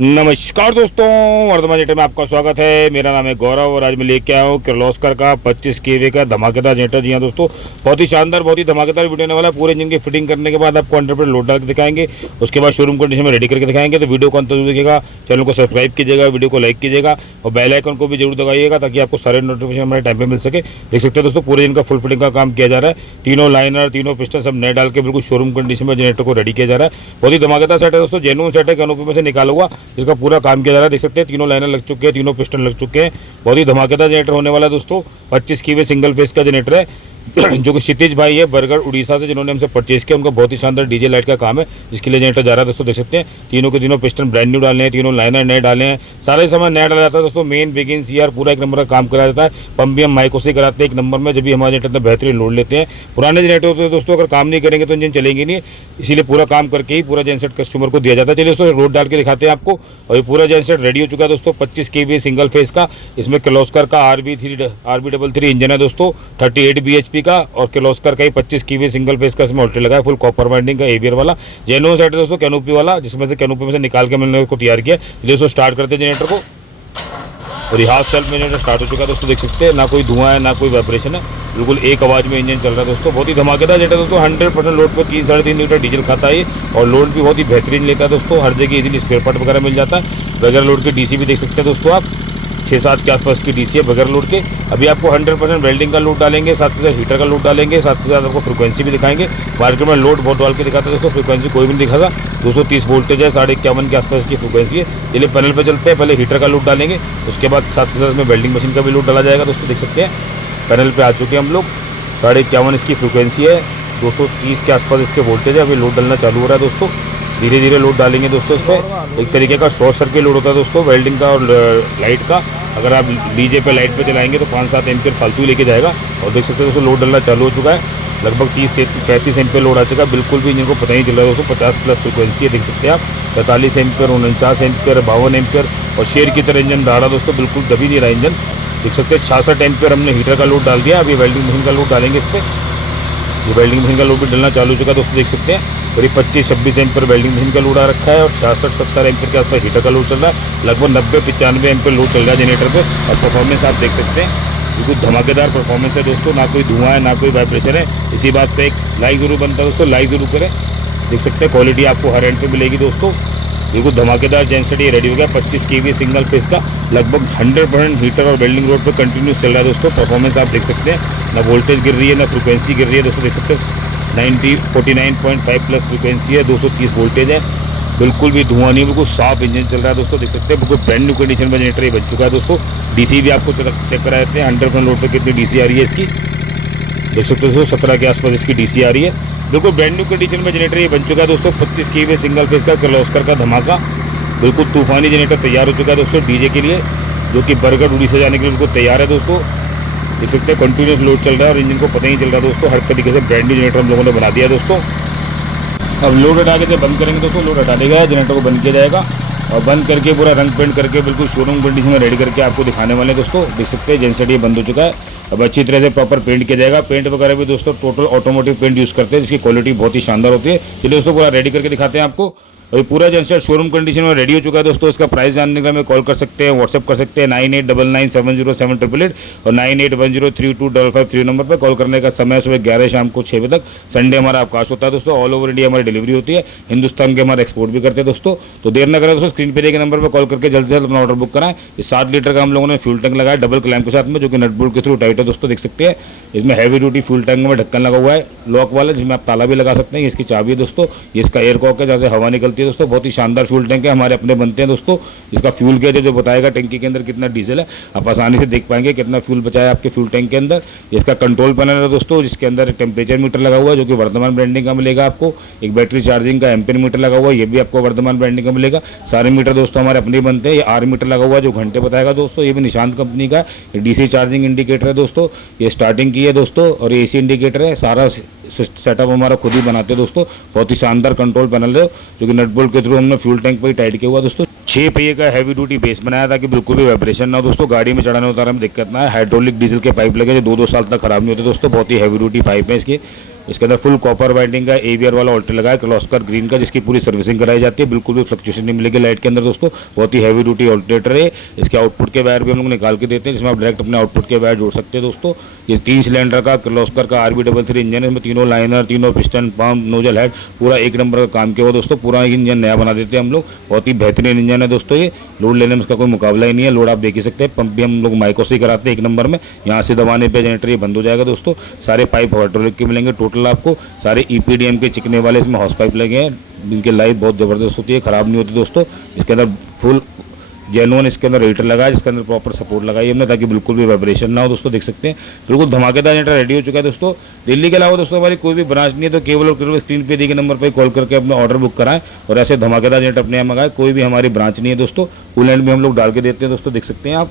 नमस्कार दोस्तों, वर्धमान जनरेटर में आपका स्वागत है। मेरा नाम है गौरव और आज मैं लेके आया हूँ किर्लोस्कर का 25 केवी का धमाकेदार जनरेटर। जी हाँ दोस्तों, बहुत ही शानदार, बहुत ही धमाकेदार वीडियो होने वाला है। पूरे इंजन की फिटिंग करने के बाद आपको अंडर पर लोड डाल के दिखाएंगे, उसके बाद शोरूम कंडीशन में रेडी करके दिखाएंगे। तो वीडियो को अंत तक देखिएगा, चैनल को सब्सक्राइब कीजिएगा, वीडियो को लाइक कीजिएगा और बेल आइकन को भी जरूर दबाइएगा ताकि आपको सारे नोटिफिकेशन हमारे टाइम पर मिल सके। देख सकते हैं दोस्तों, पूरे दिन का फुल फिटिंग का काम किया जा रहा है। तीनों लाइनर, तीनों पिस्टन सब नए डाल के बिल्कुल शोरूम कंडीशन में जनरेटर को रेडी किया जा रहा है। बहुत ही धमाकेदार सेट है दोस्तों, जेन्युइन सेट है, कैनोपी में से निकाला हुआ, जिसका पूरा काम किया जा रहा है। देख सकते हैं तीनों लाइनर लग चुके हैं, तीनों पिस्टन लग चुके हैं। बहुत ही धमाकेदार जनरेटर होने वाला है दोस्तों। 25 केवी सिंगल फेस का जनरेटर है जो कि क्षितिज भाई है बरगढ़ उड़ीसा से, जिन्होंने हमसे परचेज किया। उनका बहुत ही शानदार डीजे लाइट का काम है, जिसके लिए जनरेटर जा रहा है दोस्तों। देख सकते हैं तीनों के तीनों पिस्टन ब्रांड न्यू डाले हैं, तीनों लाइनर नए डाले हैं, सारे समय नया डाला जाता है दोस्तों। मेन बिगिन सीआर पूरा एक नंबर का काम कराया जाता है। पंप भी हम माइको से कराते हैं एक नंबर में, जब भी हमारे जनरेटर बेहतरीन लोड लेते हैं। पुराने जनरेटर होते हैं दोस्तों, अगर काम नहीं करेंगे तो इंजन चलेंगे नहीं, इसीलिए पूरा काम करके ही पूरा जनसेट कस्टमर को दिया जाता है। चलिए दोस्तों लोड डाल के दिखाते हैं आपको। और ये पूरा जनसेट रेडी हो चुका है दोस्तों, 25 केवी सिंगल फेस का। इसमें किर्लोस्कर का RB33 इंजन है दोस्तों, 38 bhp का, और किर्लोस्कर का ही 25 केवी सिंगल फेस का इसमें ऑल्टर लगा है, फुल कॉपर वाइंडिंग का एवियर वाला जेनो सेट है दोस्तों, कैनोपी वाला, जिसमें से कैनोपी में से निकाल के मैंने उसको तैयार किया। दोस्तों स्टार्ट करते हैं जनरेटर को, और ये हाफ सेल्फ में जनरेटर स्टार्ट हो चुका है दोस्तों। देख सकते हैं ना कोई धुआं है ना कोई वाइब्रेशन है, बिल्कुल एक आवाज़ में इंजन चल रहा है दोस्तों। बहुत ही धमाकेदार जनरेटर दोस्तों, 100% लोड पर 3-3.5 लीटर डीजल खाता है और लोड भी बहुत ही बेहतरीन लेता है दोस्तों। हर जगह इजीली स्पेयर पार्ट वगैरह मिल जाता है। बगैर लोड के डीसी भी देख सकते हैं दोस्तों आप, 6-7 के आसपास की डीसी है बगैर लोड के। अभी आपको 100% वेल्डिंग का लोड डालेंगे, साथ के साथ हीटर का लोड डालेंगे, साथ के साथ आपको फ्रीक्वेंसी भी दिखाएंगे। मार्केट में लोड बहुत डाल के दिखाते हैं दोस्तों, फ्रीक्वेंसी कोई भी नहीं दिखाता। 230 वोल्टेज है, 51.5 के आसपास की फ्रीक्वेंसी है। चलिए पैनल पर चलते हैं, पहले हीटर का लोड डालेंगे, उसके बाद साथ के साथ में वेल्डिंग मशीन का भी लोड डाला जाएगा दोस्तों। देख सकते हैं पैनल पर आ चुके हैं हम लोग, 51.5 इसकी फ्रीक्वेंसी है, 230 के आसपास इसके वोल्टेज है। अभी लोड डालना चालू हो रहा है दोस्तों, धीरे धीरे लोड डालेंगे दोस्तों। इस पर एक तरीके का शॉर्ट सर्किट लोड होता है दोस्तों, वेल्डिंग का और लाइट का। अगर आप डीजे पे लाइट पे चलाएंगे तो 5-7 एम्पियर फालतू ही लेके जाएगा। और देख सकते हैं दोस्तों लोड डालना चालू हो चुका है, लगभग 30-35 एम्पियर लोड आ चुका है। बिल्कुल भी इंजन को पता नहीं चल रहा है दोस्तों, 50+ फ्रीक्वेंसी है। देख सकते हैं आप 45 एम्पियर, 49 एम्पियर, 52 एम्पियर, और शेर की तरह इंजन रहा दोस्तों, बिल्कुल दबी नहीं रहा इंजन। देख सकते हैं 66 एम्पियर हमने हीटर का लोड डाल दिया। अभी वेल्डिंग मशीन का लोड डालेंगे इस पर। ये वेल्डिंग मशीन का लोड भी डलना चालू हो चुका है दोस्तों। देख सकते हैं करीब 25-26 एम्पियर वेल्डिंग मशीन का लोड आ रखा है, और 66-70 एम्पियर के आसपास हीटर का लोड चल रहा है। लगभग 90-95 एम्पियर लोड चल रहा है जनरेटर पे। और परफॉर्मेंस आप देख सकते हैं, बिल्कुल धमाकेदार परफॉर्मेंस है दोस्तों। ना कोई धुआं है ना कोई वाइब्रेशन है। इसी बात पे एक लाइक जरूर बनता है दोस्तों, लाइक जरूर करें। देख सकते हैं क्वालिटी आपको हर एंड पे मिलेगी दोस्तों। बिल्कुल धमाकेदार जेनसेट ये रेडी हो गया, 25 केवी सिंगल फेस का, लगभग 100% हीटर और वेल्डिंग रोड पर कंटिन्यूस चल रहा है दोस्तों। परफॉर्मेंस आप देख सकते हैं, ना वोल्टेज गिर रही है ना फ्रीक्वेंसी गिर रही है दोस्तों। देख सकते हैं 49.5+ फ्रीक्वेंसी है, 230 वोल्टेज है, बिल्कुल भी धुआं नहीं, बिल्कुल साफ इंजन चल रहा है दोस्तों। देख सकते हैं बिल्कुल ब्रांड न्यू कंडीशन में जनरेटर ये बन चुका है दोस्तों। डीसी भी आपको चेक करा देते हैं, 100% लोड पर कितनी डीसी आ रही है इसकी। देख सकते हो दोस्तों 17 के आसपास इसकी डीसी आ रही है। बिल्कुल ब्रांड न्यू कंडीशन में जनरेटर ये बन चुका है दोस्तों। 25 केवी सिंगल फेस का किर्लोस्कर का धमाका, बिल्कुल तूफानी जनरेटर तैयार हो चुका है दोस्तों डीजे के लिए, जो कि बरगढ़ उड़ीसा जाने के लिए बिल्कुल तैयार है दोस्तों। देख सकते हैं कंटिन्यूस लोड चल रहा है और इंजन को पता ही नहीं चल रहा दोस्तों। हर तरीके से ब्रांड न्यू जनरेटर हम लोगों ने बना दिया दोस्तों। अब लोड हटा के जब बंद करेंगे दोस्तों, लोड हटा देगा, जनरेटर को बंद किया जाएगा और बंद करके पूरा रंग पेंट करके बिल्कुल शोरूम कंडीशन में रेडी करके आपको दिखाने वाले हैं दोस्तों। देख सकते हैं जनसेट ये बंद हो चुका है। अब अच्छी तरह से प्रॉपर पेंट किया जाएगा। पेंट वगैरह भी दोस्तों टोटल ऑटोमोटिव पेंट यूज़ करते हैं, जिसकी क्वालिटी बहुत ही शानदार होती है। चलिए दोस्तों पूरा रेडी करके दिखाते हैं आपको। अभी पूरा जनसेट शोरूम कंडीशन में रेडी हो चुका है दोस्तों। इसका प्राइस जानने के लिए हमें कॉल कर सकते हैं, व्हाट्सअप कर सकते हैं 9899707888 और 9810325553 नंबर पर। कॉल करने का समय सुबह 11 शाम को 6 बजे तक। संडे हमारा अवकाश होता है दोस्तों। ऑल ओवर इंडिया हमारी डिलीवरी होती है, हिंदुस्तान के हमारे एक्सपोर्ट भी करते हैं दोस्तों। तो देर न करें दोस्तों, स्क्रीन पे के नंबर पर कॉल करके जल्द से जल्द अपना ऑर्डर बुक कराएं। ये 7 लीटर का हम लोगों ने फ्यूल टैंक लगाया डबल क्लैंप के साथ में, जो कि नट बोल्ट के थ्रू टाइट है दोस्तों। देख सकते हैं इसमें हैवी ड्यूटी फ्यूल टैंक में ढक्कन लगा हुआ है लॉक वाला, जिसमें आप ताला भी लगा सकते हैं। इसकी चाबी है दोस्तों, ये इसका एयर कॉक है जहाँ से हवा निकलती है दोस्तों। बहुत ही शानदार फ्यूल टैंक है, हमारे अपने बनते हैं दोस्तों। इसका फ्यूल गेज जो बताएगा टैंकी के अंदर कितना डीजल है, आप आसानी से देख पाएंगे कितना फ्यूल बचा है आपके फ्यूल टैंक के अंदर। इसका कंट्रोल पैनल है दोस्तों, जिसके अंदर टेम्परेचर मीटर लगा हुआ है, जो कि वर्धमान ब्रांडिंग का मिलेगा आपको। एक बैटरी चार्जिंग का एम्पेयर मीटर लगा हुआ है, ये भी आपको वर्धमान ब्रांडिंग का मिलेगा। सारे मीटर दोस्तों हमारे अपने बनते हैं। ये आर मीटर लगा हुआ है जो घंटे बताएगा दोस्तों, ये भी निशांत कंपनी का। ये डीसी चार्जिंग इंडिकेटर है दोस्तों, ये स्टार्टिंग की है दोस्तों, और ये एसी इंडिकेटर है। सारा सेटअप हमारा खुद ही बनाते हैं दोस्तों। बहुत ही शानदार कंट्रोल पैनल है, जो कि नट बोल्ट के थ्रू हमने फ्यूल टैंक पर ही टाइट किया हुआ दोस्तों। 6 पहिए का हैवी ड्यूटी बेस बनाया था कि बिल्कुल भी वाइब्रेशन ना हो दोस्तों, गाड़ी में चढ़ाने उतारने में दिक्कत ना है। हाइड्रोलिक डीजल के पाइप लगे जो 2-2 साल तक खराब नहीं होते दोस्तों। बहुत ही हैवी ड्यूटी पाइप है इसकी। इसके अंदर फुल कॉपर वाइंडिंग का एवीआर वाला ऑल्टर लगा है किर्लोस्कर ग्रीन का, जिसकी पूरी सर्विसिंग कराई जाती है। बिल्कुल भी फ्लक्चुएशन नहीं मिलेगी लाइट के अंदर दोस्तों। बहुत ही हैवी ड्यूटी ऑल्टरनेटर है। इसके आउटपुट के वायर भी हम लोग निकाल के देते हैं, जिसमें आप डायरेक्ट अपने आउटपुट के वायर जोड़ सकते हैं दोस्तों। ये 3 सिलेंडर का किर्लोस्कर का RB33 इंजन है। इसमें तीनों लाइनर, तीनों पिस्टन, पंप, नोजल हेड, पूरा एक नंबर का काम किया हुआ दोस्तों। पूरा इंजन नया बना देते हैं हम लोग। बहुत ही बेहतरीन इंजन है दोस्तों। ये लोड लेने में इसका कोई मुकाबला ही नहीं है। लोड आप देख ही सकते हैं। पंप भी हम लोग माइको से ही कराते हैं एक नंबर में। यहाँ से दबाने पे जनरेटर ये बंद हो जाएगा दोस्तों। सारे पाइप हाइड्रोलिक के मिलेंगे टोटल आपको। सारे EPDM के चिकने वाले इसमें हॉस पाइप लगे हैं। इनकी लाइफ बहुत ज़बरदस्त होती है, ख़राब नहीं होती दोस्तों। इसके अंदर फुल जेनुअन इसके अंदर रेटर लगा है, जिसके अंदर प्रॉपर सपोर्ट लगाई हमने, ताकि बिल्कुल भी वाइब्रेशन ना हो दोस्तों। देख सकते हैं बिल्कुल धमाकेदार जनरेटर रेडी हो चुका है दोस्तों। दिल्ली के अलावा दोस्तों हमारी कोई भी ब्रांच नहीं है, तो केवल और केवल स्क्रीन पे दिए गए नंबर पर कॉल करके अपना ऑर्डर बुक कराएं और ऐसे धमाकेदार जनरेटर अपने यहाँ मंगाएं। कोई भी हमारी ब्रांच नहीं है दोस्तों। कूलेंट भी हम लोग डाल के देते हैं दोस्तों। देख सकते हैं आप,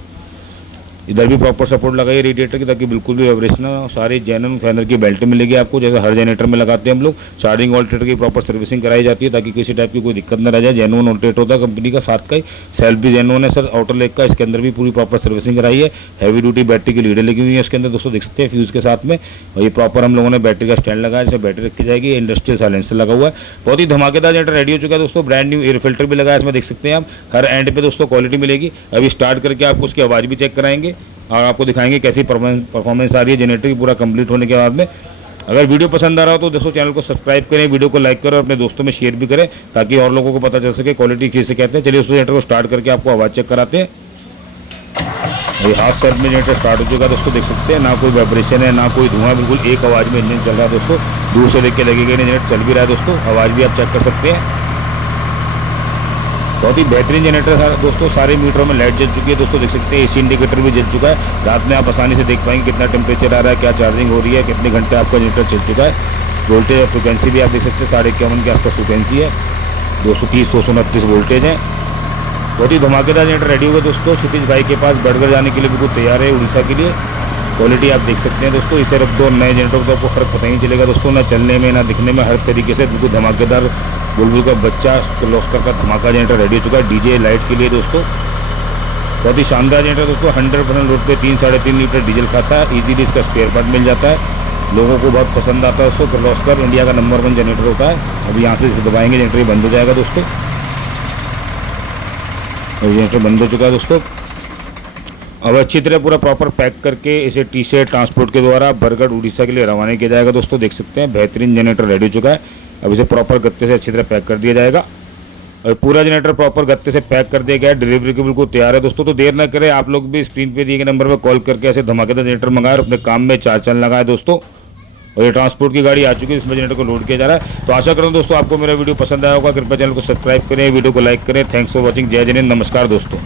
इधर भी प्रॉपर सपोर्ट लगाइए रेडिएटर की, ताकि बिल्कुल भी वाइब्रेशन ना हो। सारी जेनन फैनर की बेल्ट मिलेगी आपको, जैसे हर जनरेटर में लगाते हैं हम लोग। चार्जिंग ऑल्टरनेटर की प्रॉपर सर्विसिंग कराई जाती है, ताकि किसी टाइप की कोई दिक्कत न रह जाए। जेनुअन ऑल्टरनेटर होता है कंपनी का, साथ का ही सेल्फ भी जेनुअन है सर आउटर लेग का। इसके अंदर भी पूरी प्रॉपर सर्विसिंग कराई है। हैवी ड्यूटी बैटरी की लीडें लगी हुई है इसके अंदर दोस्तों। देख सकते हैं फ्यूज़ के साथ में। और ये प्रॉपर हम लोगों ने बैटरी का स्टैंड लगाया, जैसे बैटरी रखी जाएगी। इंडस्ट्रियल साइलेंसर लगा हुआ है। बहुत ही धमाकेदार जनरेटर रेडी हो चुका है दोस्तों। ब्रांड न्यू एयर फिल्टर भी लगा है इसमें। देख सकते हैं आप, हर एंड पे दोस्तों क्वालिटी मिलेगी। अभी स्टार्ट करके आपको उसकी आवाज़ भी चेक कराएंगे और आपको दिखाएंगे कैसी परफॉर्मेंस आ रही है जनरेटर की पूरा कंप्लीट होने के बाद में। अगर वीडियो पसंद आ रहा हो तो दोस्तों चैनल को सब्सक्राइब करें, वीडियो को लाइक करें और अपने दोस्तों में शेयर भी करें, ताकि और लोगों को पता चल सके क्वालिटी किसे कहते हैं। चलिए उस जनरेटर को स्टार्ट करके आपको आवाज़ चेक कराते हैं। ये हाथ साइड में जनरेटर स्टार्ट हो चुका है दोस्तों। देख सकते हैं ना कोई वाइब्रेशन है ना कोई धुआं, बिल्कुल एक आवाज़ में इंजन चल रहा है दोस्तों। दूर से देख के लगेगा नहीं जनरेटर चल भी रहा है दोस्तों। आवाज़ भी आप चेक कर सकते हैं। बहुत ही बेहतरीन जनरेटर है दोस्तों। सारे मीटरों में लाइट जल चुकी है दोस्तों। देख सकते हैं AC इंडिकेटर भी जल चुका है। रात में आप आसानी से देख पाएंगे कितना टेम्परेचर आ रहा है, क्या चार्जिंग हो रही है, कितने घंटे आपका जनरेटर चल चुका है। वोल्टेज और फ्रिक्वेंसी भी आप देख सकते हैं 51.5 के आसपास फ्रिक्वेंसी है। 230-229 वोल्टेज है। बहुत ही धमाकेदार जनरेटर रेडी होगा दोस्तों। क्षितिज भाई के पास बड़गढ़ जाने के लिए बिल्कुल तैयार है, उड़ीसा के लिए। क्वालिटी आप देख सकते हैं दोस्तों। इसे रख दो नए जनरेटर को, आपको फ़र्क पता ही चलेगा दोस्तों, ना चलने में ना दिखने में, हर तरीके से बिल्कुल धमाकेदार। बुलबुल का बच्चा किर्लोस्कर का धमाका जनरेटर रेडी हो चुका है डीजे लाइट के लिए दोस्तों। बहुत ही शानदार जनरेटर दोस्तों। 100% रोड पे 3-3.5 लीटर डीजल खाता है। इजीली इसका स्पेयर पार्ट मिल जाता है। लोगों को बहुत पसंद आता है दोस्तों। किर्लोस्कर इंडिया का नंबर 1 जनरेटर होता है। अभी यहाँ से इसे दबाएंगे जनरेटर बंद हो जाएगा दोस्तों। और जनरेटर बंद हो चुका है दोस्तों। अब अच्छी तरह पूरा प्रॉपर पैक करके इसे TCA ट्रांसपोर्ट के द्वारा बरगढ़ उड़ीसा के लिए रवाना किया जाएगा दोस्तों। देख सकते हैं बेहतरीन जनरेटर रेडी हो चुका है। अब इसे प्रॉपर गत्ते से अच्छी तरह पैक कर दिया जाएगा और पूरा जनरेटर प्रॉपर गत्ते से पैक कर दिया गया है। डिलीवरी के बिल्कुल तैयार है दोस्तों। तो देर न करें, आप लोग भी स्क्रीन पे दिए गए नंबर पर कॉल करके ऐसे धमाकेदार जनरेटर मंगाए और अपने काम में 4 चांद लगाए दोस्तों। और ये ट्रांसपोर्ट की गाड़ी आ चुकी है, इसमें जनरेटर को लोड किया जा रहा है। तो आशा करूँ दोस्तों आपको मेरा वीडियो पसंद आया होगा। कृपया चैनल को सब्सक्राइब करें, वीडियो को लाइक करें। Thanks for watching. जय जय हिंद, नमस्कार दोस्तों।